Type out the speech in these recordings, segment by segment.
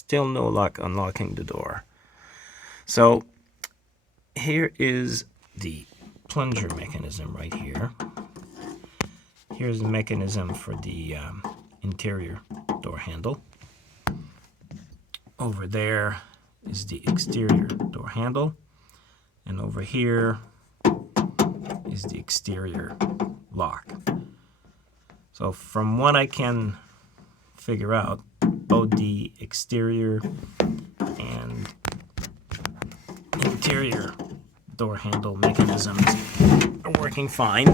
Still no luck unlocking the door. So here is the plunger mechanism right here. Here's the mechanism for the interior door handle. Over there is the exterior door handle. And over here is the exterior lock. So from what I can figure out, both the exterior and interior door handle mechanisms are working fine.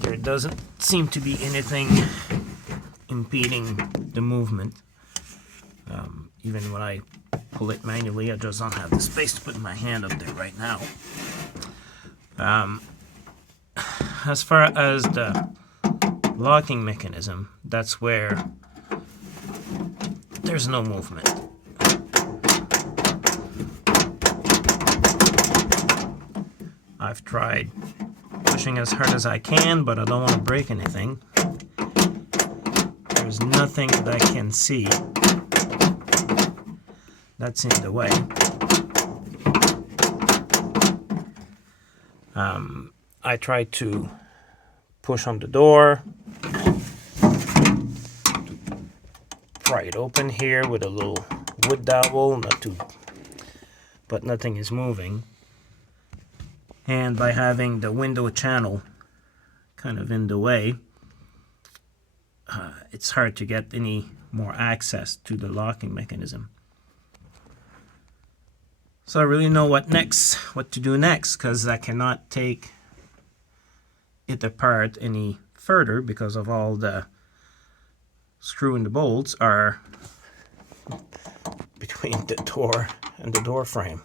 There doesn't seem to be anything impeding the movement. Even when I pull it manually, I just don't have the space to put my hand up there right now. As far as the locking mechanism, that's where there's no movement. I've tried pushing as hard as I can, but I don't want to break anything. There's nothing that I can see that's in the way. I tried to push on the door, pry it open here with a little wood dowel, but nothing is moving. And by having the window channel kind of in the way, it's hard to get any more access to the locking mechanism. So I really know what to do next, because I cannot take it apart any further because of all the screw and the bolts are between the door and the door frame.